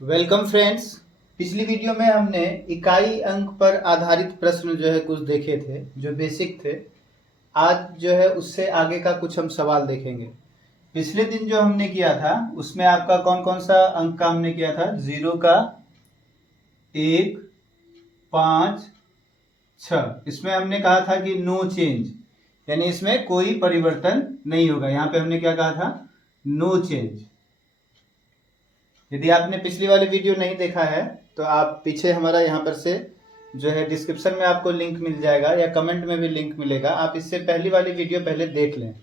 Welcome friends. पिछली video में हमने इकाई अंक पर आधारित प्रश्न जो है कुछ देखे थे जो बेसिक थे। आज जो है उससे आगे का कुछ हम सवाल देखेंगे। पिछले दिन जो हमने किया था उसमें आपका कौन कौन सा अंक का हमने किया था? 0 का, 1, 5, 6। इसमें हमने कहा था कि नो चेंज, यानी इसमें कोई परिवर्तन नहीं होगा। यहाँ पे हमने क्या कहा था? No change. यदि आपने पिछली वाली वीडियो नहीं देखा है तो आप पीछे हमारा यहाँ पर से जो है डिस्क्रिप्शन में आपको लिंक मिल जाएगा या कमेंट में भी लिंक मिलेगा। आप इससे पहली वाली वीडियो पहले देख लें,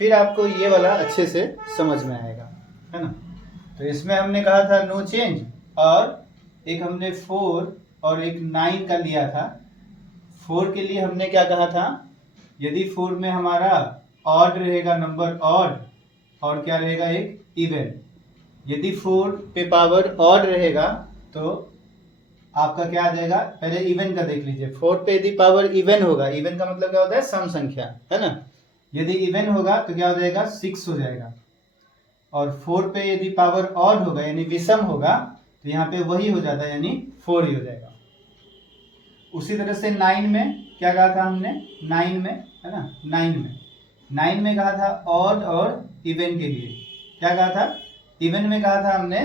फिर आपको ये वाला अच्छे से समझ में आएगा, है ना। तो इसमें हमने कहा था नो चेंज, और एक हमने 4 और एक 9 का लिया था। 4 के लिए हमने क्या कहा था? यदि 4 में हमारा ऑड रहेगा, नंबर ऑड, और क्या रहेगा? एक इवन। यदि 4 पे पावर ऑड रहेगा तो आपका क्या आ जाएगा? पहले इवन का देख लीजिए। 4 पे यदि पावर इवन होगा, इवन का मतलब क्या होता है? सम संख्या, है ना। यदि इवन होगा तो क्या हो जाएगा? 6 हो जाएगा। और 4 पे यदि पावर ऑड होगा यानी विषम होगा तो यहाँ पे वही हो जाता है, यानी 4 ही हो जाएगा। उसी तरह से 9 में क्या कहा था हमने? 9 में, है ना, 9 में कहा था ऑड और इवन के लिए क्या कहा था? इवन में कहा था हमने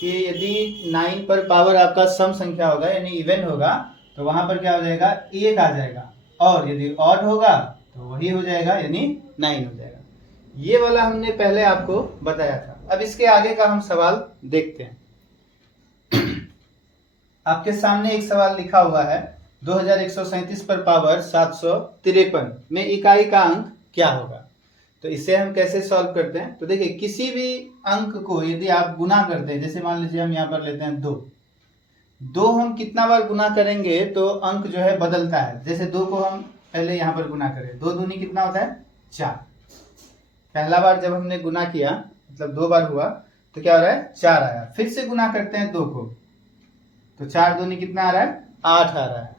कि यदि 9 पर पावर आपका सम संख्या होगा यानी इवन होगा तो वहां पर क्या हो जाएगा? 1 आ जाएगा। और यदि ऑड होगा तो वही हो जाएगा, यानी 9 हो जाएगा। ये वाला हमने पहले आपको बताया था। अब इसके आगे का हम सवाल देखते हैं। आपके सामने एक सवाल लिखा हुआ है, 2137 पर पावर 753 में इकाई का अंक क्या होगा? तो इसे हम कैसे सॉल्व करते हैं? तो देखिए, किसी भी अंक को यदि आप गुना करते हैं, जैसे मान लीजिए हम यहाँ पर लेते हैं 2 हम कितना बार गुना करेंगे तो अंक जो है बदलता है। जैसे 2 को हम पहले यहाँ पर गुना करें, 2 दूनी कितना होता है? 4। पहला बार जब हमने गुना किया, मतलब 2 बार हुआ, तो क्या हो रहा है? 4 आया। फिर से गुना करते हैं 2 को, तो 4 दूनी कितना आ रहा है? 8 आ रहा है।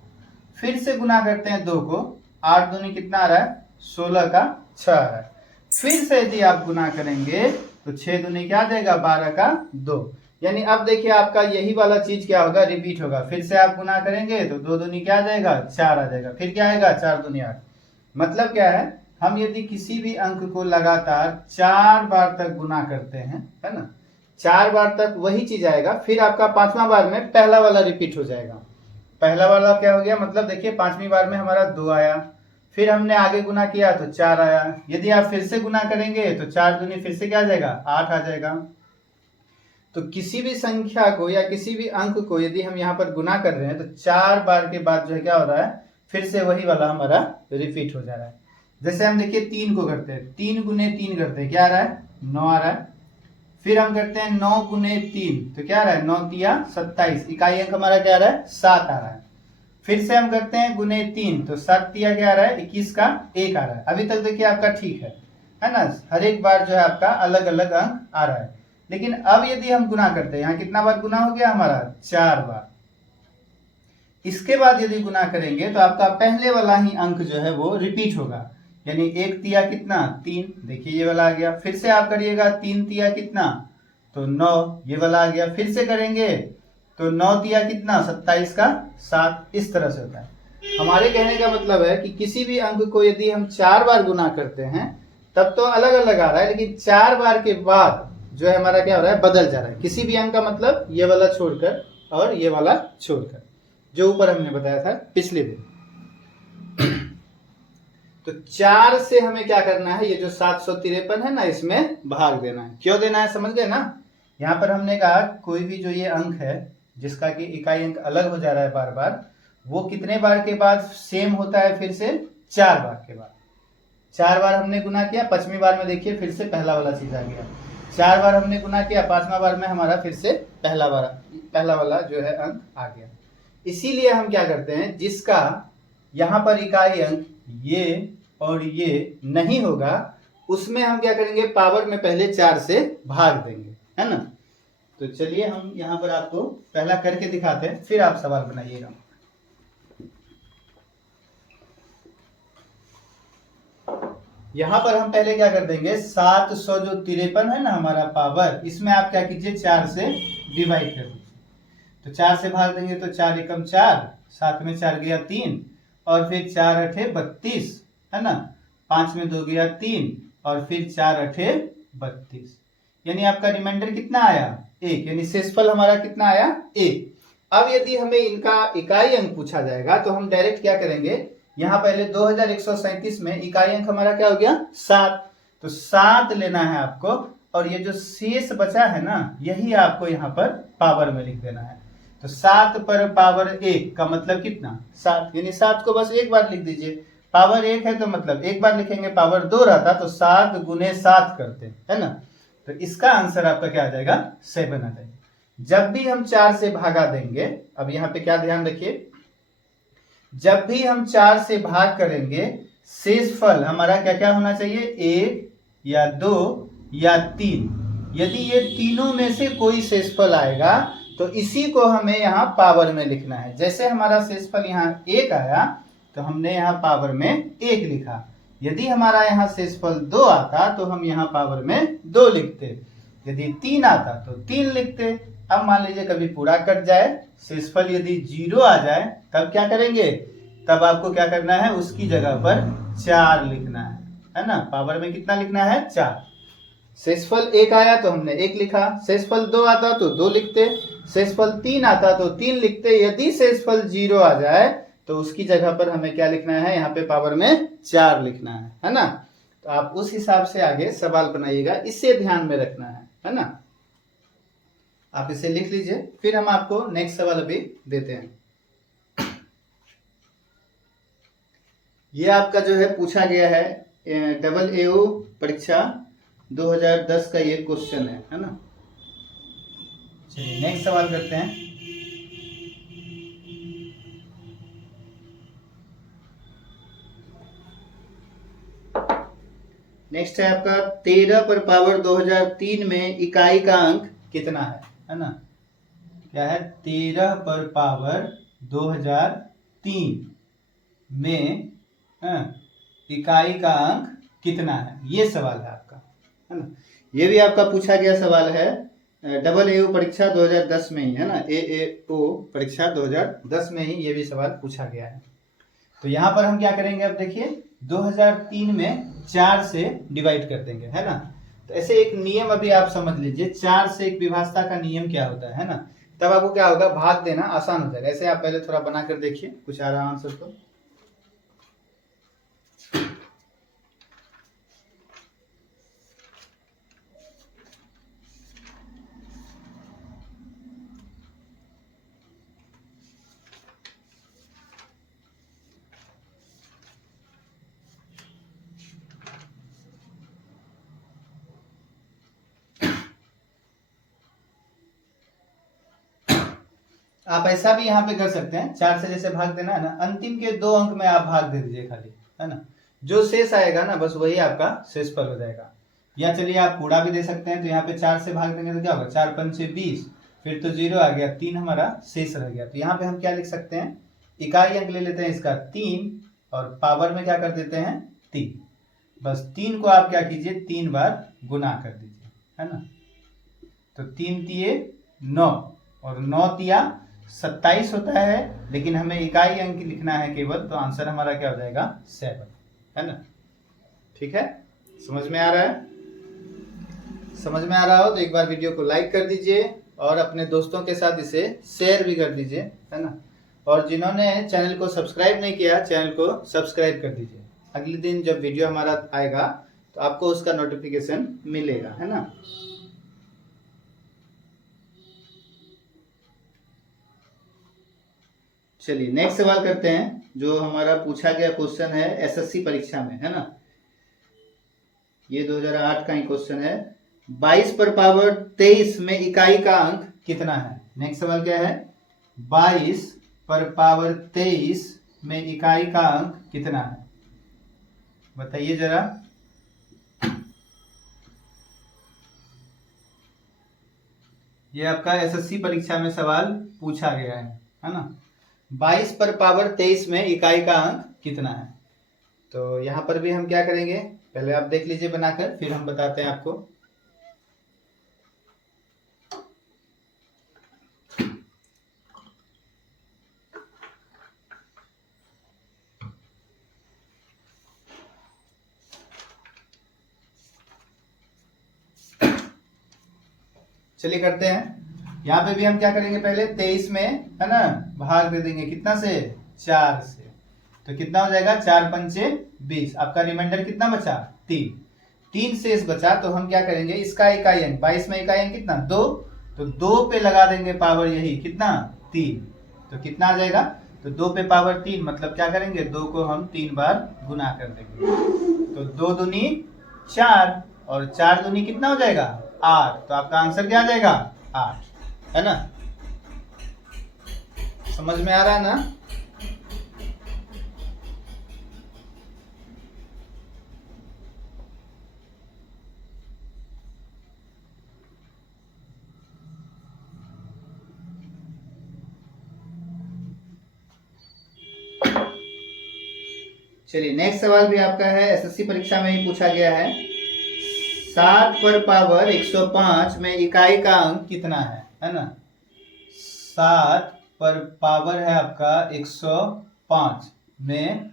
फिर से गुना करते हैं 2 को, 8 दूनी कितना आ रहा है? 16 का 6 आ रहा है। फिर से यदि आप गुना करेंगे तो 6 दूनी क्या आ जाएगा? 12 का 2। यानी अब देखिए आपका यही वाला चीज क्या होगा? रिपीट होगा। फिर से आप गुना करेंगे तो 2 दूनी क्या आ जाएगा? 4 आ जाएगा। फिर क्या आएगा? 4 दूनी 8। मतलब क्या है? हम यदि किसी भी अंक को लगातार 4 बार तक गुना करते हैं, है ना, 4 बार तक वही चीज आएगा। फिर आपका 5वां बार में पहला वाला रिपीट हो जाएगा। पहला वाला क्या हो गया? मतलब देखिए 5वीं बार में हमारा 2 आया, फिर हमने आगे गुना किया तो 4 आया। यदि आप फिर से गुना करेंगे तो 4 दूनी फिर से क्या आ जाएगा? 8 आ जाएगा। तो किसी भी संख्या को या किसी भी अंक को यदि हम यहाँ पर गुना कर रहे हैं तो 4 बार के बाद जो है क्या हो रहा है? फिर से वही वाला हमारा रिपीट हो जा रहा है। जैसे हम देखिए 3 को करते हैं, 3 गुने 3 करते हैं, क्या आ रहा है? 9 आ रहा है। फिर हम करते हैं 9 गुने 3, तो क्या आ रहा है? 9 तिया 27, इकाई अंक हमारा क्या आ रहा है? 7 आ रहा है। फिर से हम करते हैं गुने 3, तो 7 तिया क्या आ रहा है? 21 का 1 आ रहा है। अभी तक देखिए आपका ठीक है ना। हर एक बार जो है आपका अलग अलग अंक आ रहा है। लेकिन अब यदि हम गुना करते हैं, यहाँ कितना बार गुना हो गया हमारा? 4 बार। इसके बाद यदि गुना करेंगे तो आपका पहले वाला ही अंक जो है वो रिपीट होगा, यानी 1 तिया कितना? 3। देखिए ये वाला आ गया। फिर से आप करिएगा 3 तिया कितना? तो 9, ये वाला आ गया। फिर से करेंगे तो 9 तिया कितना? 27 का 7। इस तरह से होता है। हमारे कहने का मतलब है कि किसी भी अंक को यदि हम 4 बार गुना करते हैं तब तो अलग अलग आ रहा है, लेकिन 4 बार के बाद जो है हमारा क्या हो रहा है? बदल जा रहा है। किसी भी अंक का मतलब ये वाला छोड़कर और ये वाला छोड़कर, जो ऊपर हमने बताया था पिछले दिन। तो 4 से हमें क्या करना है? ये जो 753 है ना, इसमें भाग देना है। क्यों देना है? समझ गए ना। यहाँ पर हमने कहा कोई भी जो ये अंक है जिसका कि इकाई अंक अलग हो जा रहा है बार बार, वो कितने बार के बाद सेम होता है? फिर से 4 बार के बाद। 4 बार हमने गुना किया, 5वीं बार में देखिए फिर से पहला वाला चीज आ गया। 4 बार हमने गुना किया, 5वां बार में हमारा फिर से पहला वाला जो है अंक आ गया। इसीलिए हम क्या करते हैं, जिसका यहाँ पर इकाई अंक ये और ये नहीं होगा उसमें हम क्या करेंगे? पावर में पहले 4 से भाग देंगे, है ना। तो चलिए हम यहाँ पर आपको पहला करके दिखाते हैं, फिर आप सवाल बनाइएगा। यहाँ पर हम पहले क्या कर देंगे? 753 है ना हमारा पावर, इसमें आप क्या कीजिए? 4 से डिवाइड कर दीजिए। तो 4 से भाग देंगे तो 4 एकम 4, साथ में 4 गया 3, और फिर 4 अठे 32, है ना। 5 में 2 गया 3, और फिर 4 अठे 32, यानी आपका रिमाइंडर कितना आया 1, यानी शेषफल हमारा कितना आया 1। अब यदि हमें इनका इकाई अंक पूछा जाएगा तो हम डायरेक्ट क्या करेंगे, यहाँ पहले 2137 में इकाई अंक हमारा क्या हो गया 7, तो 7 लेना है आपको, और ये जो शेष बचा है ना यही आपको यहाँ पर पावर में लिख देना है। तो 7 पर पावर 1 का मतलब कितना 7, यानी 7 को बस एक बार लिख दीजिए। पावर 1 है तो मतलब एक बार लिखेंगे, पावर 2 रहता तो 7 गुने 7 करते, है ना। तो इसका आंसर आपका क्या आ जाएगा 7 आ जाएगा। जब भी हम 4 से भागा देंगे, अब यहाँ पे क्या ध्यान रखिए, जब भी हम 4 से भाग करेंगे शेषफल हमारा क्या क्या होना चाहिए, 1 या 2 या 3। यदि ये तीनों में से कोई शेषफल आएगा तो इसी को हमें यहाँ पावर में लिखना है। जैसे हमारा शेषफल यहाँ 1 आया तो हमने यहाँ पावर में 1 लिखा। यदि हमारा यहाँ शेषफल 2 आता तो हम यहाँ पावर में 2 लिखते। यदि 3 आता तो 3 लिखते। अब मान लीजिए कभी पूरा कट जाए, शेषफल यदि 0 आ जाए तब क्या करेंगे, तब आपको क्या करना है, उसकी जगह पर 4 लिखना है ना। पावर में कितना लिखना है 4। शेषफल 1 आया तो हमने 1 लिखा, शेषफल 2 आता तो 2 लिखते, शेषफल 3 आता तो 3 लिखते। यदि शेषफल 0 आ जाए तो उसकी जगह पर हमें क्या लिखना है, यहाँ पे पावर में 4 लिखना है ना। तो आप उस हिसाब से आगे सवाल बनाइएगा, इसे ध्यान में रखना है ना। आप इसे लिख लीजिए, फिर हम आपको नेक्स्ट सवाल अभी देते हैं। ये आपका जो है पूछा गया है AAO परीक्षा 2010 का ये क्वेश्चन है ना। चलिए नेक्स्ट सवाल करते हैं। नेक्स्ट है आपका 13 पर पावर 2003 में इकाई का अंक कितना है ना। क्या है, 13 पर पावर 2003 में इकाई का अंक कितना है, ये सवाल है आपका, है ना। ये भी आपका पूछा गया सवाल है AAO परीक्षा 2010 में ही, है ना। AAO परीक्षा 2010 में ही ये भी सवाल पूछा गया है। तो यहाँ पर हम क्या करेंगे, अब देखिए 2003 में 4 से डिवाइड कर देंगे, है ना। तो ऐसे एक नियम अभी आप समझ लीजिए, 4 से एक विभाजता का नियम क्या होता है ना। तब आपको क्या होगा, भाग देना आसान हो जाएगा। ऐसे आप पहले थोड़ा बनाकर देखिए, कुछ आ रहा आंसर तो। आप ऐसा भी यहाँ पे कर सकते हैं, 4 से जैसे भाग देना है ना, अंतिम के 2 अंक में आप भाग दे दीजिए खाली, है ना। जो शेष आएगा ना बस वही आपका शेषफल हो जाएगा। या चलिए आप पूरा भी दे सकते हैं, तो यहाँ पे 4 से भाग देंगे तो क्या होगा, 4 पंचे 20, फिर तो 0 आ गया, 3 हमारा शेष रह गया। तो यहाँ पे हम क्या लिख सकते हैं, इकाई अंक ले लेते हैं इसका 3, और पावर में क्या कर देते हैं 3। बस 3 को आप क्या कीजिए 3 बार गुना कर दीजिए, है ना। तो 3 तिये 9 और 9 तिया 27 होता है, लेकिन हमें इकाई अंक लिखना है केवल, तो आंसर हमारा क्या हो जाएगा 7, है ना। ठीक है, समझ में आ रहा है। समझ में आ रहा हो तो एक बार वीडियो को लाइक कर दीजिए और अपने दोस्तों के साथ इसे शेयर भी कर दीजिए, है ना। और जिन्होंने चैनल को सब्सक्राइब नहीं किया, चैनल को सब्सक्राइब कर दीजिए। अगले दिन जब वीडियो हमारा आएगा तो आपको उसका नोटिफिकेशन मिलेगा, है ना। चलिए नेक्स्ट सवाल करते हैं, जो हमारा पूछा गया क्वेश्चन है एसएससी परीक्षा में, है ना। ये 2008 का ही क्वेश्चन है। 22 पर पावर 23 में इकाई का अंक कितना है। नेक्स्ट सवाल क्या है, 22 पर पावर 23 में इकाई का अंक कितना है, बताइए जरा। ये आपका एसएससी परीक्षा में सवाल पूछा गया है ना। 22 पर पावर 23 में इकाई का अंक कितना है। तो यहाँ पर भी हम क्या करेंगे, पहले आप देख लीजिए बनाकर, फिर हम बताते हैं आपको। चलिए करते हैं। यहाँ पे भी हम क्या करेंगे, पहले 23 में है ना भाग दे देंगे, कितना से, 4 से। तो कितना हो जाएगा, 4 पंचे 20। आपका रिमाइंडर कितना बचा, 3 शेष बचा। तो हम क्या करेंगे, इसका इकाई अंक 22 में इकाई अंक कितना, 2। तो 2 पे लगा देंगे पावर, यही कितना, 3। तो कितना आ जाएगा, तो 2 पे पावर 3, मतलब क्या करेंगे, 2 को हम 3 बार गुना कर देंगे। तो 2 दूनी 4 और 4 दूनी कितना हो जाएगा, 8। तो आपका आंसर क्या आ जाएगा, 8, है ना। समझ में आ रहा है ना। चलिए नेक्स्ट सवाल भी आपका है, एसएससी परीक्षा में ही पूछा गया है। 7 पर पावर 105 में इकाई का अंक कितना है ना। 7 पर पावर है आपका 105 में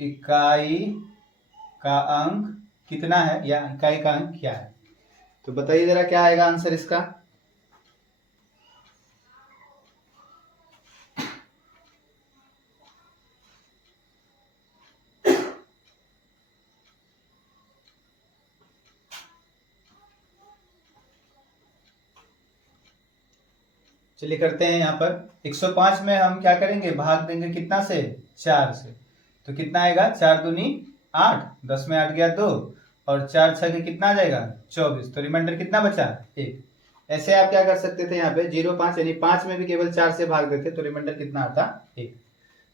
इकाई का अंक कितना है, या इकाई का अंक क्या है। तो बताइए जरा क्या आएगा आंसर इसका। चलिए करते हैं। यहाँ पर 105 में हम क्या करेंगे, भाग देंगे कितना से, 4 से। तो कितना आएगा, 4 दूनी 8, 10 में 8 गया 2, और 4 6 के कितना आ जाएगा, 24। तो रिमाइंडर कितना बचा, 1। ऐसे आप क्या कर सकते थे, यहाँ पे 0 5 यानी 5 में भी केवल 4 से भाग देते तो रिमाइंडर कितना आता, 1।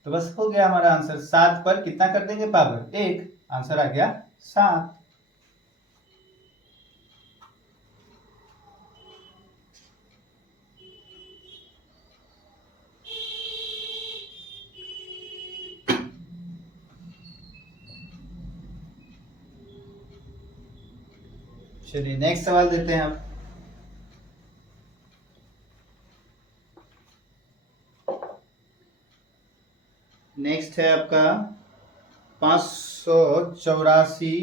तो बस हो गया हमारा आंसर। 7 पर कितना कर देंगे पावर, 1। आंसर आ गया 7। चलिए नेक्स्ट सवाल देते हैं आप। नेक्स्ट है आपका 584,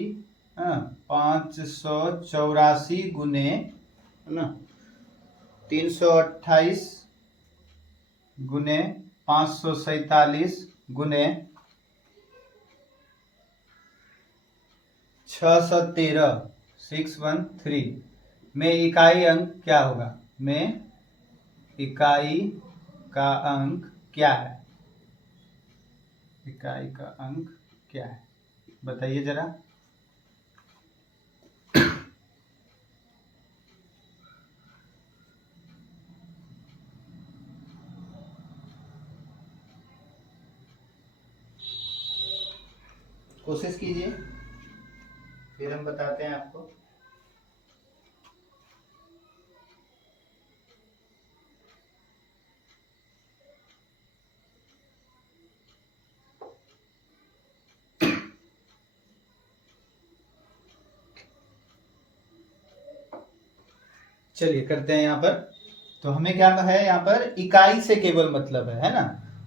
584 गुने, है ना, 328 गुने 547 गुने 613, 613 में इकाई अंक क्या होगा, में इकाई का अंक क्या है, इकाई का अंक क्या है, बताइए जरा। कोशिश कीजिए, फिर हम बताते हैं आपको। चलिए करते हैं यहाँ पर। तो हमें क्या है, यहाँ पर इकाई से केवल मतलब है ना।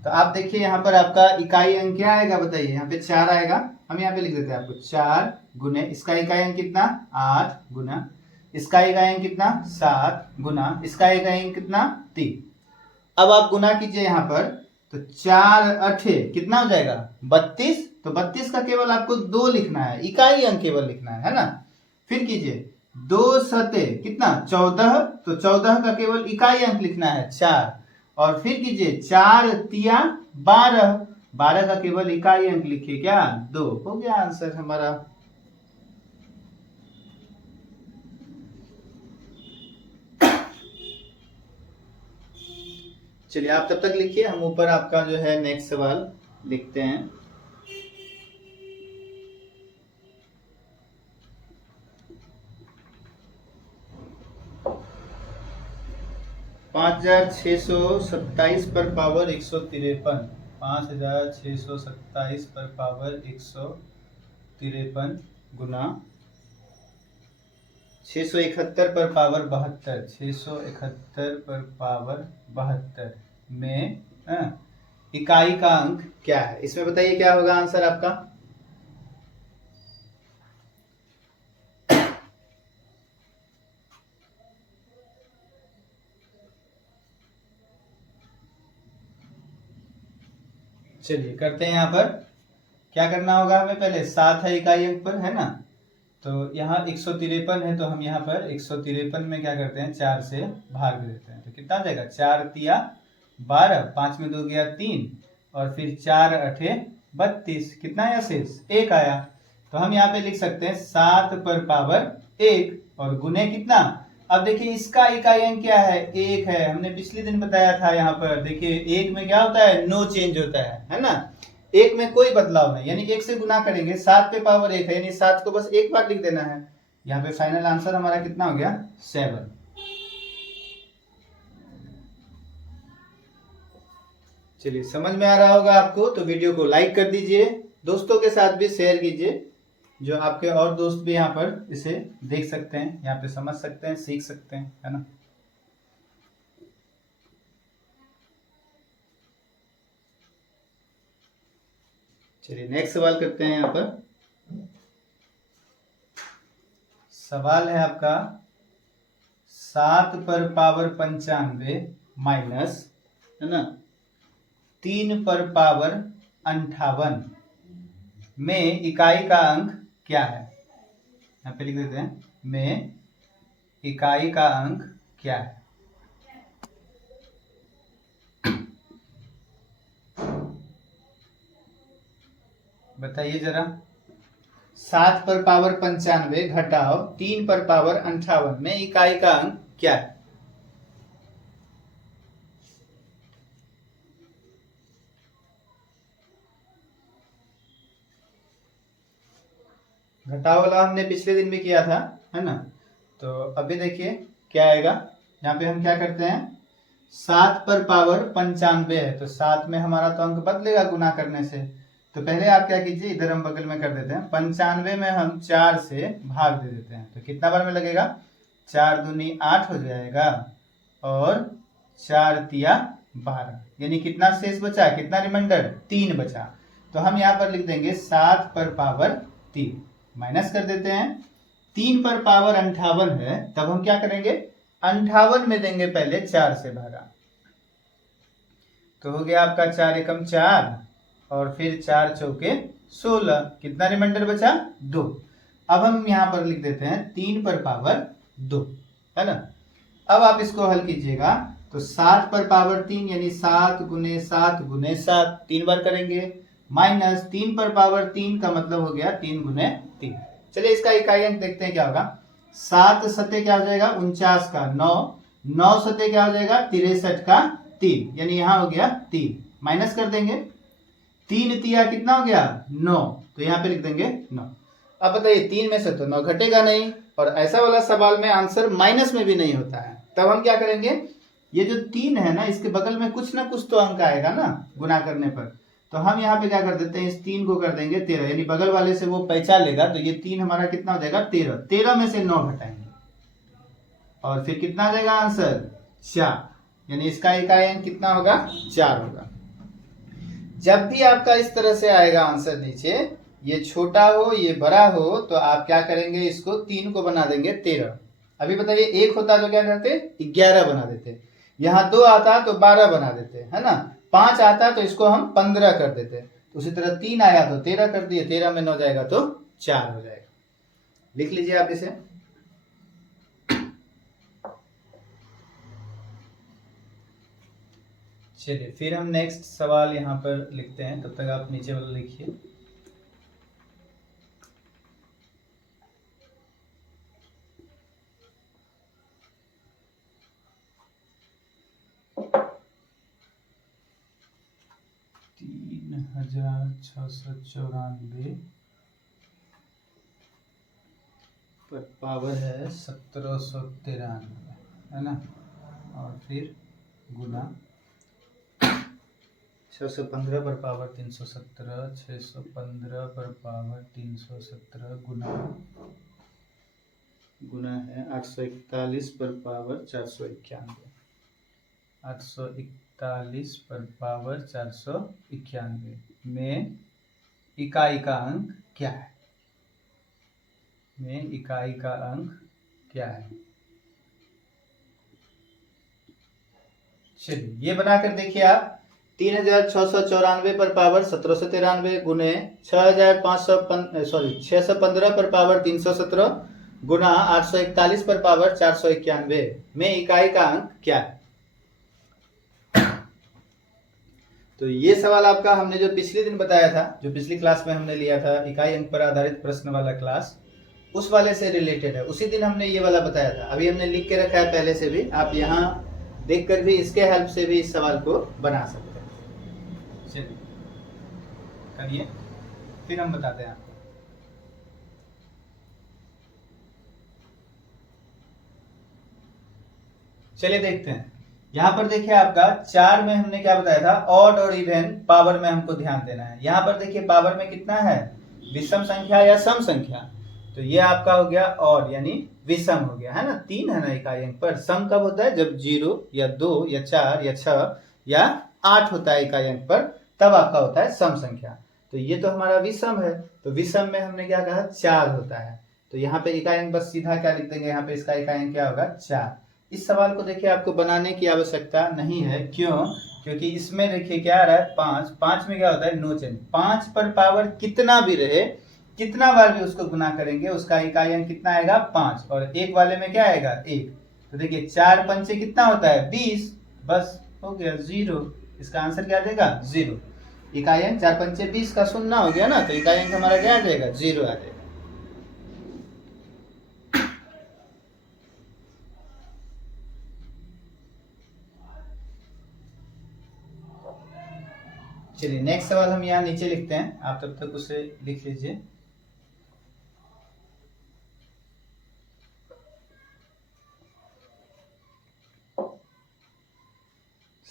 तो आप देखिए यहाँ पर आपका इकाई अंक क्या आएगा, बताइए। यहाँ पे 4 आएगा, हम यहाँ पे लिख देते हैं आपको 4 गुने, इसका इकाई अंक कितना, 8 गुना, इसका इकाई अंक कितना, 7 गुना, इसका इकाई अंक कितना, 3। अब आप गुना कीजिए यहाँ पर, तो 4 8 कितना हो जाएगा, 32। तो 32 का केवल आपको 2 लिखना है, इकाई अंक केवल लिखना है ना। फिर कीजिए 2 सते कितना, 14। तो 14 का केवल इकाई अंक लिखना है, 4। और फिर कीजिए 4 तिया 12, 12 का केवल इकाई अंक लिखिए क्या, 2। हो गया आंसर हमारा। चलिए आप तब तक लिखिए, हम ऊपर आपका जो है नेक्स्ट सवाल लिखते हैं। पाँच 5627 पर पावर 153, 5627 पर पावर 153 गुना 671 पर पावर 72, 671 पर पावर 72 में इकाई का अंक क्या है, इसमें बताइए क्या होगा आंसर आपका। चलिए करते हैं। यहाँ पर क्या करना होगा हमें, पहले 7 है इकाई अंक पर, है ना। तो यहाँ 153 है, तो हम यहाँ पर 153 में क्या करते हैं, 4 से भाग दे देते हैं। तो कितना आ जाएगा, 4 तिया 12, 5 में 2 गया 3, और फिर 4 अठे 32, कितना आया शेष, 1 आया। तो हम यहाँ पे लिख सकते हैं 7 पर पावर 1 और गुने कितना। अब देखिए इसका इकाई अंक क्या है, 1 है। हमने पिछले दिन बताया था, यहाँ पर देखिए 1 में क्या होता है, नो चेंज होता है ना। 1 में कोई बदलाव नहीं, यानी 1 से गुना करेंगे, 7 पे पावर 1 है, यानी 7 को बस एक बार लिख देना है। यहाँ पे फाइनल आंसर हमारा कितना हो गया, 7। चलिए समझ में आ रहा होगा आपको, तो वीडियो को लाइक कर दीजिए, दोस्तों के साथ भी शेयर कीजिए, जो आपके और दोस्त भी यहाँ पर इसे देख सकते हैं, यहाँ पे समझ सकते हैं, सीख सकते हैं, है ना। चलिए नेक्स्ट सवाल करते हैं। यहाँ पर सवाल है आपका 7 पर पावर 95 माइनस, है ना, 3 पर पावर 58 में इकाई का अंक क्या है। यहाँ पे लिख देते हैं, में इकाई का अंक क्या है। बताइए जरा। 7 पर पावर 95 घटाओ 3 पर पावर 58 में इकाई का अंक क्या है। घटाओ वाला हमने पिछले दिन भी किया था, है ना। तो अभी देखिए क्या आएगा। यहाँ पे हम क्या करते हैं, 7 पर पावर 95 है, तो 7 में हमारा तो अंक बदलेगा गुना करने से। तो पहले आप क्या कीजिए, इधर हम बगल में कर देते हैं, 95 में हम 4 से भाग दे देते हैं। तो कितना बार में लगेगा, 4 दूनी 8 हो जाएगा, और 4 तिया 12, यानी कितना शेष बचा, कितना रिमाइंडर, 3 बचा। तो हम यहाँ पर लिख देंगे 7 पर पावर 3, माइनस कर देते हैं, 3 पर पावर 58 है, तब हम क्या करेंगे, 58 में देंगे पहले 4 से भागा, तो हो गया आपका 4 एकम 4, और फिर 4 चौके 16, कितना रिमाइंडर बचा, 2। अब हम यहाँ पर लिख देते हैं 3 पर पावर 2, है ना। अब आप इसको हल कीजिएगा, तो 7 पर पावर 3 यानी 7 गुने 7 गुने 7, 3 बार करेंगे, माइनस 3 पर पावर 3 का मतलब हो गया 3 गुने 3। चलिए इसका इकाई अंक देखते हैं क्या होगा। 7 सत्ते क्या हो जाएगा, 49 का 9, 9 सत्ते क्या हो जाएगा, 63 का 3, यानी यहाँ हो गया 3, माइनस कर देंगे, 3 तिया कितना हो गया, 9, तो यहाँ पे लिख देंगे 9। अब बताइए 3 में से तो 9 घटेगा नहीं, और ऐसा वाला सवाल में आंसर माइनस में भी नहीं होता है। तब हम क्या करेंगे, ये जो 3 है ना, इसके बगल में कुछ ना कुछ तो अंक आएगा ना गुना करने पर। तो हम यहाँ पे क्या कर देते हैं, इस 3 को कर देंगे 13, यानी बगल वाले से वो पैसा लेगा, तो ये 3 हमारा कितना हो जाएगा, 13, 13 में से 9 घटाएंगे, और फिर कितना आ जाएगा आंसर, 4, यानी इसका इकाई अंक कितना होगा, 4 होगा। जब भी आपका इस तरह से आएगा आंसर नीचे, ये छोटा हो ये बड़ा हो, तो आप क्या करेंगे, इसको 3 को बना देंगे 13। अभी बताइए 1 होता तो क्या करते, 11 बना देते, यहाँ 2 आता तो 12 बना देते, है ना, 5 आता तो इसको हम 15 कर देते। उसी तरह 3 आया तो 13 कर दिए, 13 में 9 जाएगा तो 4 हो जाएगा। लिख लीजिए आप इसे। चलिए फिर हम नेक्स्ट सवाल यहाँ पर लिखते हैं, तब तक आप नीचे वाला लिखिए। पर पावर है 1793, है ना, और फिर गुना 615 पर पावर 317, 615 पर पावर 317 गुना है 841 पर पावर 491, 841 पर पावर 491 में इकाई का अंक क्या है, में इकाई का अंक क्या है। चलिए ये बनाकर देखिए आप, 3694 पर पावर 1793 गुने 615 पर पावर 317 गुना 841 पर पावर 491 में इकाई का अंक क्या है। तो ये सवाल आपका हमने जो पिछले दिन बताया था, जो पिछली क्लास में हमने लिया था इकाई अंक पर आधारित प्रश्न वाला क्लास, उस वाले से रिलेटेड है। उसी दिन हमने ये वाला बताया था। अभी हमने लिख के रखा है पहले से भी, आप यहाँ देखकर भी इसके हेल्प से भी इस सवाल को बना सकते हैं। चलिए करिए, फिर हम बताते हैं आपको। चलिए देखते हैं। यहाँ पर देखिए आपका 4 में हमने क्या बताया था, ऑड और इवन पावर में हमको ध्यान देना है। यहाँ पर देखिए पावर में कितना है, विषम संख्या या सम संख्या, तो ये आपका हो गया ऑड यानी विषम हो गया, है ना। 3 है ना इकाई अंक पर। सम कब होता है, जब 0 या 2 या 4 या 6 या 8 होता है इकाई अंक पर, तब आपका होता है सम संख्या। तो ये तो हमारा विषम है, तो विषम में हमने क्या कहा, 4 होता है। तो यहाँ पे इकाई अंक बस सीधा क्या लिख देंगे, यहाँ पे इसका इकाई अंक क्या होगा, 4। इस सवाल को देखिए आपको बनाने की आवश्यकता नहीं है। क्यों, क्योंकि इसमें देखिए क्या आ रहा है, 5। 5 में क्या होता है, नो चेंज। 5 पर पावर कितना भी रहे, कितना बार भी उसको गुना करेंगे, उसका इकाई अंक कितना आएगा, 5। और एक वाले में क्या आएगा, 1। तो देखिए 4 पंचे कितना होता है, 20। बस हो गया 0। इसका आंसर क्या देगा, 0। इकाई अंक 4 पंचे 20 का 0 हो गया ना, तो इकाई अंक हमारा क्या आ जाएगा, 0 आ जाएगा। चलिए नेक्स्ट सवाल हम यहाँ नीचे लिखते हैं, आप तब तक उसे लिख लीजिए।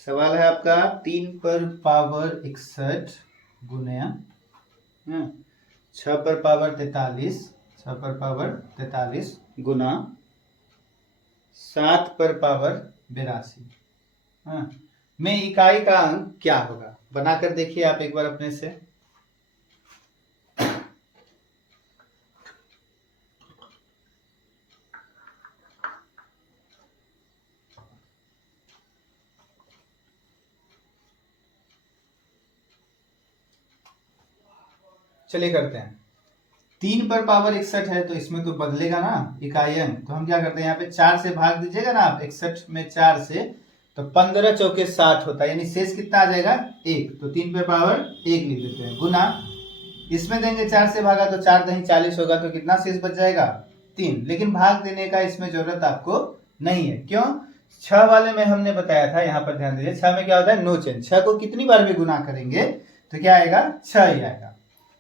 सवाल है आपका 3 पर पावर 61 गुने 6 पर पावर 43, 6 पर पावर 43 गुना 7 पर पावर 82 में इकाई का अंक क्या होगा। बनाकर देखिए आप एक बार अपने से। चलिए करते हैं। 3 पर पावर 61 है, तो इसमें तो बदलेगा ना इकाई अंक। तो हम क्या करते हैं, यहाँ पे 4 से भाग दीजिएगा ना आप, 61 में 4 से, तो 15 चौके 60 होता है, यानी शेष कितना आ जाएगा, 1। तो 3 पर पावर 1 लिख देते हैं, गुना इसमें देंगे 4 से भागा तो 4 दही 40 होगा, तो कितना शेष बच जाएगा, 3। लेकिन भाग देने का इसमें जरूरत आपको नहीं है। क्यों, 6 वाले में हमने बताया था, यहाँ पर ध्यान दीजिए, 6 में क्या होता है, नो चेंज। 6 को कितनी बार भी गुना करेंगे तो क्या आएगा, 6 ही आएगा।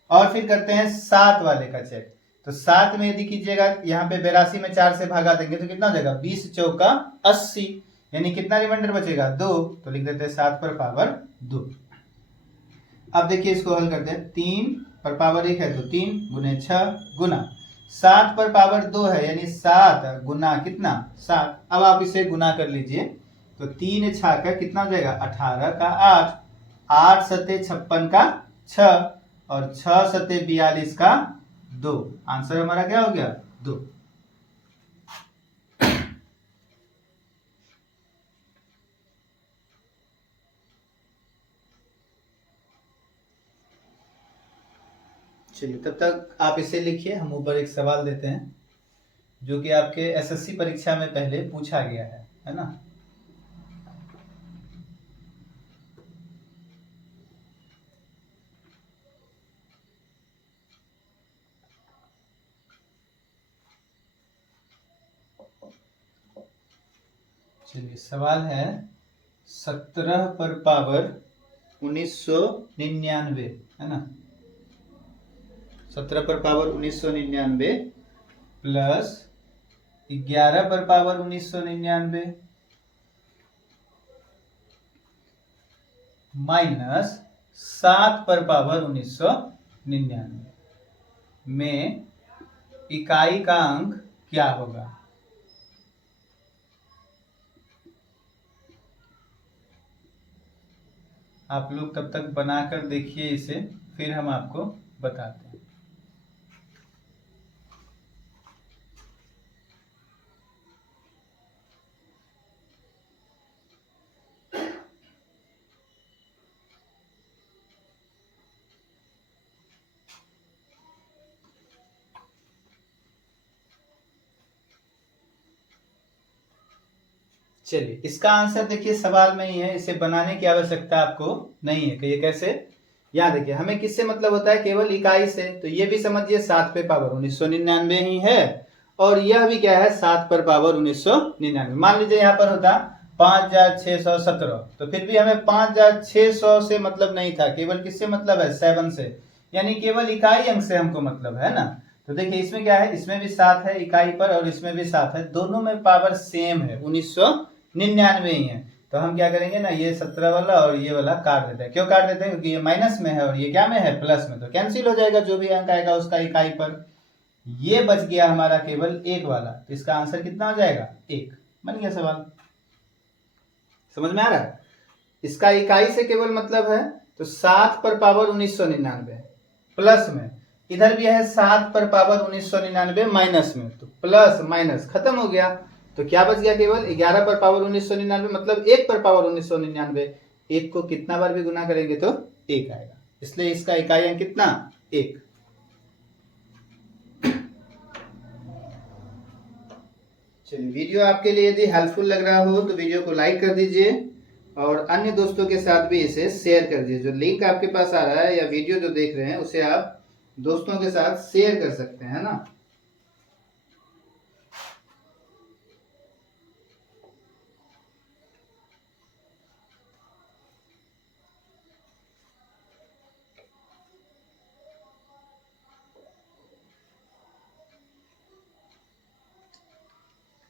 और फिर करते हैं 7 वाले का चेक। तो 7 में यदि कीजिएगा, यहाँ पे 82 में 4 से भागा देंगे तो कितना हो जाएगा, 20 चौका 80, यानी कितना रिमाइंडर बचेगा, 2। तो लिख देते हैं 7 पर पावर 2। अब देखिए इसको हल करते हैं। 3 पर पावर 1 है तो 3 गुने 6 गुना 7 पर पावर 2 है, यानी 7 गुना कितना, 7। अब आप इसे गुना कर लीजिए, तो 3 6 का कितना हो जाएगा, 18 का 8, 8 सते 56 का 6, और 6 सते 42 का 2। आंसर हमारा क्या हो गया, 2। चलिए तब तक आप इसे लिखिए, हम ऊपर एक सवाल देते हैं जो कि आपके एसएससी परीक्षा में पहले पूछा गया है ना। चलिए सवाल है 17 पर पावर 1999, है ना। 17 पर पावर 1999 प्लस 11 पर पावर 1999 माइनस 7 पर पावर 1999 में इकाई का अंक क्या होगा। आप लोग तब तक बनाकर देखिए इसे, फिर हम आपको बताते हैं। चलिए इसका आंसर देखिए सवाल में ही है, इसे बनाने की आवश्यकता आपको नहीं है कि ये कैसे। यहाँ देखिए हमें किससे मतलब होता है, केवल इकाई से। तो ये भी समझिए 7 पे पावर 1999 ही है, और यह भी क्या है 7 पर पावर 1999। मान लीजिए यहाँ पर होता 5617, तो फिर भी हमें 5600 से मतलब नहीं था, केवल किससे मतलब है 7 से, यानी केवल इकाई अंक से हमको मतलब है ना। तो देखिए इसमें क्या है, इसमें भी 7 है इकाई पर और इसमें भी 7 है, दोनों में पावर सेम है 1999 ही है। तो हम क्या करेंगे ना, ये 17 वाला और ये वाला काट देते हैं। क्यों काट देते हैं, क्योंकि ये माइनस में है और ये क्या में है प्लस में, तो कैंसिल हो जाएगा जो भी अंक आएगा उसका इकाई पर। ये बच गया हमारा केवल एक वाला, तो इसका आंसर कितना हो जाएगा 1। बन गया सवाल, समझ में आ रहा है। इसका इकाई से केवल मतलब है, तो 7 पर पावर 1999 प्लस में, इधर भी है 7 पर पावर 1999 माइनस में, तो प्लस माइनस खत्म हो गया। तो क्या बच गया, केवल 11 पर पावर 1999 मतलब 1 पर पावर 1999। 1 को कितना बार भी गुना करेंगे तो 1 आएगा, इसलिए इसका इकाई अंक कितना 1। चलिए वीडियो आपके लिए यदि हेल्पफुल लग रहा हो तो वीडियो को लाइक कर दीजिए और अन्य दोस्तों के साथ भी इसे शेयर कर दीजिए। जो लिंक आपके पास आ रहा है या वीडियो जो देख रहे हैं उसे आप दोस्तों के साथ शेयर कर सकते हैं ना।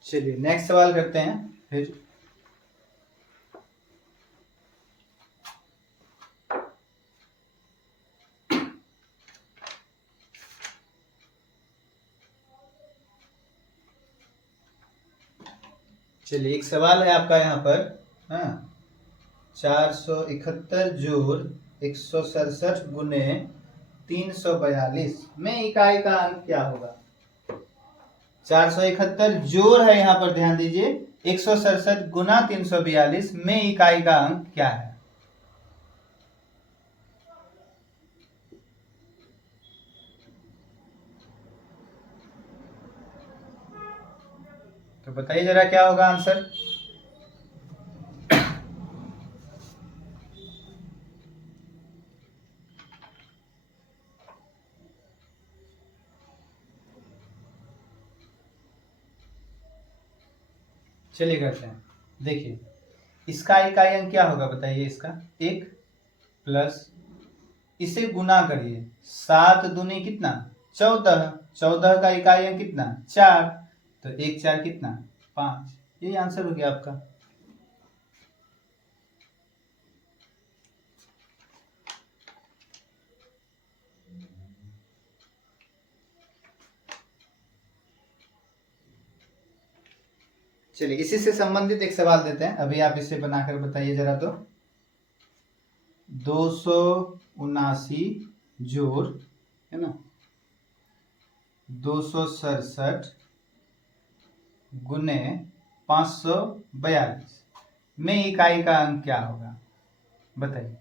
चलिए नेक्स्ट सवाल करते हैं फिर। चलिए एक सवाल है आपका यहाँ पर, हाँ 471 जोड़ 167 गुने 342 में इकाई का अंक क्या होगा। 471 जोड़ है यहाँ पर, ध्यान दीजिए 167 गुना 342 में इकाई का अंक क्या है। तो बताइए जरा क्या होगा आंसर। चलिए करते हैं, देखिए इसका इकाई अंक क्या होगा बताइए। इसका 1 प्लस इसे गुना करिए, 7 दूनी कितना 14, 14 का इकाई अंक कितना 4, तो 1 4 कितना 5, यही आंसर हो गया आपका। चलिए इसी से संबंधित एक सवाल देते हैं, अभी आप इसे बनाकर बताइए जरा। तो 279 जोड़ है ना 267 गुने 542 में इकाई का अंक क्या होगा बताइए।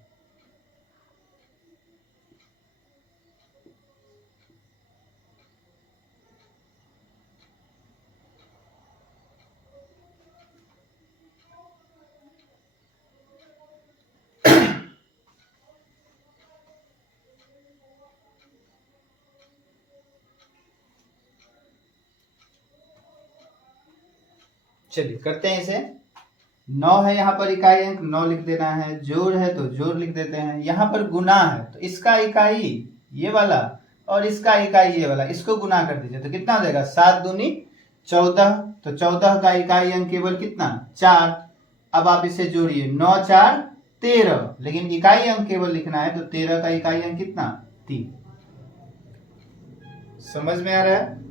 चलिए करते हैं इसे। 9 है यहाँ पर इकाई अंक, 9 लिख देना है। जोड़ है तो जोड़ लिख देते हैं। यहाँ पर गुना है तो इसका इकाई ये वाला और इसका इकाई ये वाला, इसको गुना कर दीजिए तो कितना हो जाएगा 7 दूनी 14, तो 14 का इकाई अंक केवल कितना 4। अब आप इसे जोड़िए 9 4 13, लेकिन इकाई अंक केवल लिखना है, तो 13 का इकाई अंक कितना 3। समझ में आ रहा है।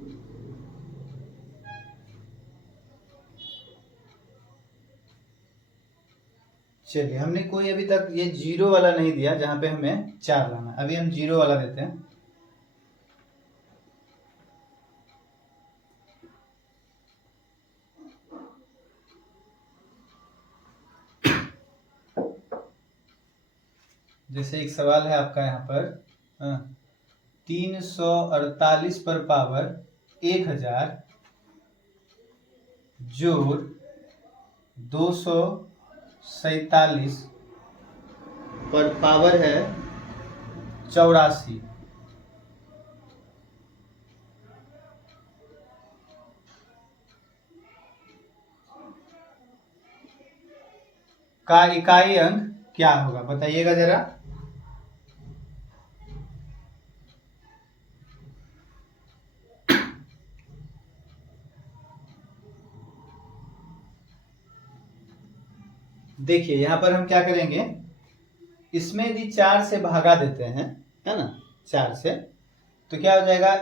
चलिए हमने कोई अभी तक ये जीरो वाला नहीं दिया जहां पे हमें 4 लाना, अभी हम जीरो वाला देते हैं। जैसे एक सवाल है आपका यहाँ पर, 348 पर पावर 1000 जोड़ 247 पर पावर है 84 का इकाई अंक क्या होगा, बताइएगा जरा। देखिए यहाँ पर हम क्या करेंगे, इसमें यदि 4 से भागा देते हैं, है ना, 4 से, तो क्या हो जाएगा,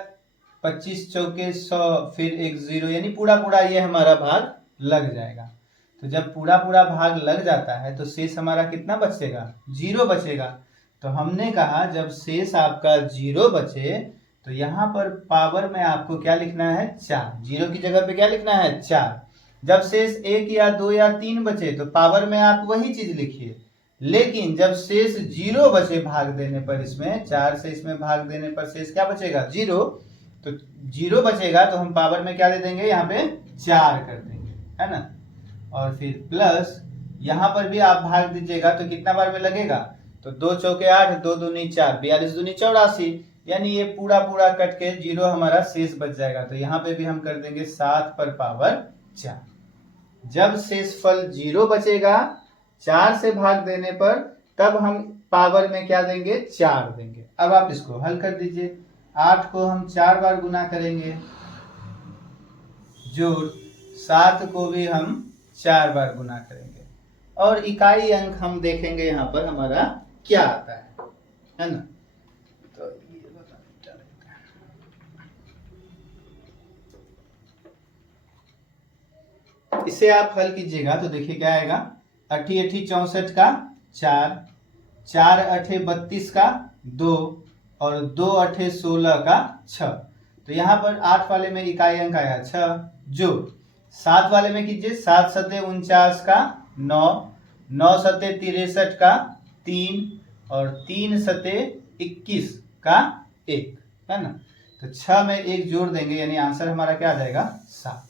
25 चौके 100, फिर एक 0, यानी पूरा पूरा ये हमारा भाग लग जाएगा। तो जब पूरा पूरा भाग लग जाता है तो शेष हमारा कितना बचेगा, 0 बचेगा। तो हमने कहा जब शेष आपका 0 बचे तो यहाँ पर पावर में आपको क्या लिखना है, 4। 0 की जगह पे क्या लिखना है, 4। जब शेष 1 या 2 या 3 बचे तो पावर में आप वही चीज लिखिए, लेकिन जब शेष 0 बचे भाग देने पर, इसमें 4 से इसमें भाग देने पर शेष क्या बचेगा, 0। तो 0 बचेगा तो हम पावर में क्या दे देंगे, यहाँ पे 4 कर देंगे, है ना। और फिर प्लस यहाँ पर भी आप भाग दीजिएगा तो कितना बार में लगेगा, तो 2 चौके 8, 2 दूनी 4, 42 दूनी 84, यानी ये पूरा पूरा कट के 0 हमारा शेष बच जाएगा। तो यहाँ पे भी हम कर देंगे 7 पर पावर 4। जब शेषफल 0 बचेगा 4 से भाग देने पर, तब हम पावर में क्या देंगे, 4 देंगे। अब आप इसको हल कर दीजिए, 8 को हम 4 बार गुना करेंगे, जोड़ 7 को भी हम 4 बार गुना करेंगे, और इकाई अंक हम देखेंगे यहाँ पर हमारा क्या आता है ना। तो ये इसे आप हल कीजिएगा तो देखिए क्या आएगा, 8 8 64 का 4, 4 8 32 का 2, और 2 8 16 का 6। तो यहाँ पर 8 वाले में इकाई अंक आया 6, जो 7 वाले में कीजिए, 7 7 49 का 9, 9 7 63 का 3, और 3 7 21 का 1, है ना। तो 6 में 1 जोड़ देंगे, यानी आंसर हमारा क्या आ जाएगा, 7।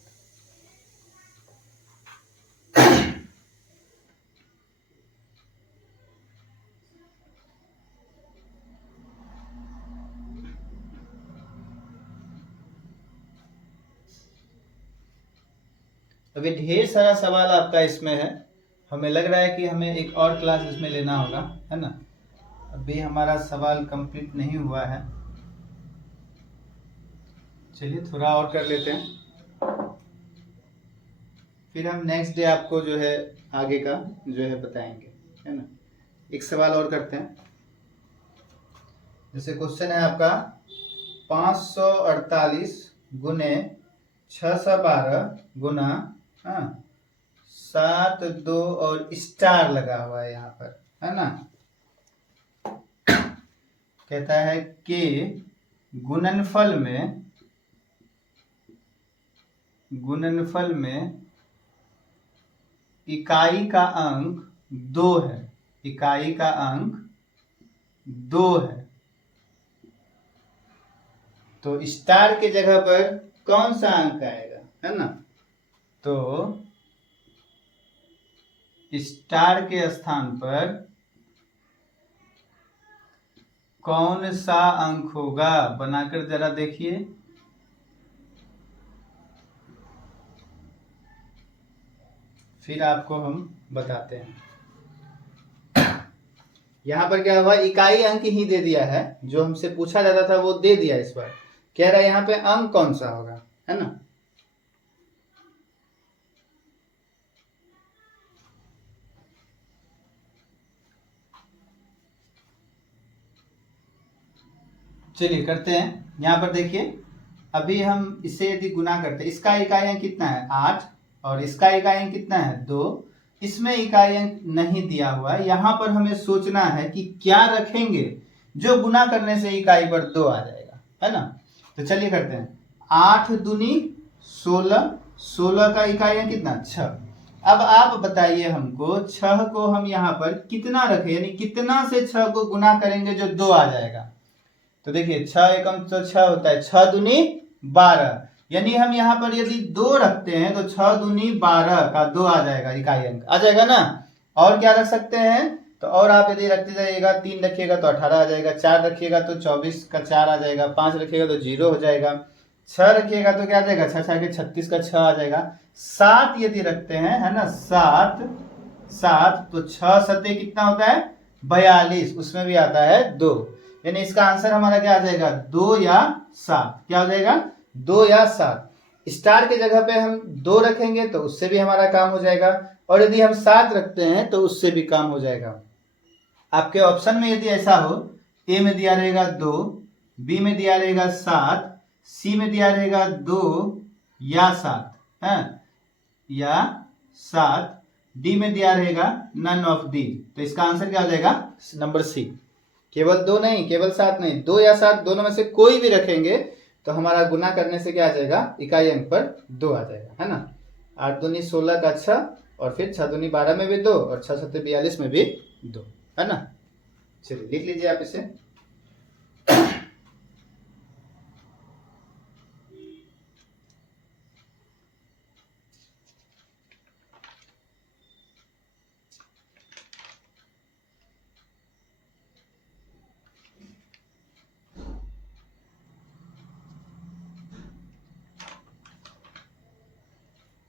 अभी ढेर सारा सवाल आपका इसमें है, हमें लग रहा है कि हमें एक और क्लास इसमें लेना होगा, है ना। अभी हमारा सवाल कंप्लीट नहीं हुआ है, चलिए थोड़ा और कर लेते हैं, फिर हम नेक्स्ट डे आपको जो है आगे का जो है बताएंगे, है ना। एक सवाल और करते हैं, जैसे क्वेश्चन है आपका 548 गुने 612 गुना 7 2 और स्टार लगा हुआ है यहाँ पर, है ना। कहता है कि गुणनफल में इकाई का अंक 2 है, इकाई का अंक 2 है, तो स्टार के जगह पर कौन सा अंक आएगा, है ना। तो स्टार के स्थान पर कौन सा अंक होगा, बनाकर जरा देखिए। फिर आपको हम बताते हैं। यहाँ पर क्या हुआ, इकाई अंक ही दे दिया है, जो हमसे पूछा जाता था वो दे दिया। इस बार कह रहा है यहाँ पे अंक कौन सा होगा, है ना। चलिए करते हैं। यहाँ पर देखिए, अभी हम इसे यदि गुना करते हैं, इसका इकाई अंक कितना है 8, और इसका इकाई अंक कितना है 2, इसमें इकाई अंक नहीं दिया हुआ है। यहाँ पर हमें सोचना है कि क्या रखेंगे जो गुना करने से इकाई पर 2 आ जाएगा, है ना। तो चलिए करते हैं, 8 दूनी 16, 16 का इकाई अंक कितना 6। अब आप बताइए हमको, 6 को हम यहाँ पर कितना रखें, यानी कितना से 6 को गुना करेंगे जो 2 आ जाएगा। तो देखिए 6 एकम तो 6 होता है, 6 दूनी 12, यानी हम यहाँ पर यदि 2 रखते हैं तो 6 दूनी 12 का 2 आ जाएगा, इकाई अंक आ जाएगा ना। और क्या रख सकते हैं, तो और आप यदि रखते जाइएगा, 3 रखिएगा तो 18 आ जाएगा, 4 रखिएगा तो 24 का 4 आ जाएगा, 5 रखिएगा तो 0 हो जाएगा, 6 रखिएगा तो क्या आ जाएगा, 6 के 36 का 6 आ जाएगा। 7 यदि रखते हैं, है ना, 7 तो 6 सत्ते कितना होता है 42, उसमें भी आता है 2, यानी इसका आंसर हमारा क्या आ जाएगा 2 या 7, क्या हो जाएगा 2 या 7। स्टार के जगह पे हम 2 रखेंगे तो उससे भी हमारा काम हो जाएगा, और यदि हम 7 रखते हैं तो उससे भी काम हो जाएगा। आपके ऑप्शन में यदि ऐसा हो, ए में दिया रहेगा 2, बी में दिया रहेगा 7, सी में दिया रहेगा 2 या 7 है, या 7, डी में दिया रहेगा नन ऑफ दी, तो इसका आंसर क्या हो जाएगा नंबर सी। केवल 2 नहीं, केवल 7 नहीं, 2 या 7 दोनों में से कोई भी रखेंगे तो हमारा गुना करने से क्या आ जाएगा, इकाई अंक पर 2 आ जाएगा, है ना। 8 दूनी 16 का 6, और फिर 6 दूनी 12 में भी 2, और 6 सत्ते 42 में भी 2, है ना। चलिए लिख लीजिए आप इसे।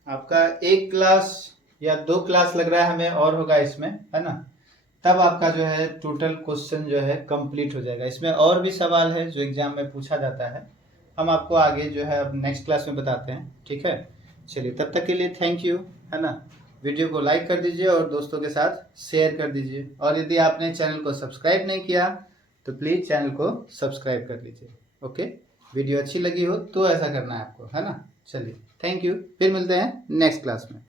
आपका 1 क्लास या 2 क्लास लग रहा है हमें और होगा इसमें, है ना, तब आपका जो है टोटल क्वेश्चन जो है कंप्लीट हो जाएगा। इसमें और भी सवाल है जो एग्जाम में पूछा जाता है, हम आपको आगे जो है अब नेक्स्ट क्लास में बताते हैं, ठीक है। चलिए तब तक के लिए थैंक यू, है ना। वीडियो को लाइक कर दीजिए और दोस्तों के साथ शेयर कर दीजिए, और यदि आपने चैनल को सब्सक्राइब नहीं किया तो प्लीज़ चैनल को सब्सक्राइब कर लीजिए। ओके, वीडियो अच्छी लगी हो तो ऐसा करना है आपको, है ना। चलिए थैंक यू, फिर मिलते हैं नेक्स्ट क्लास में।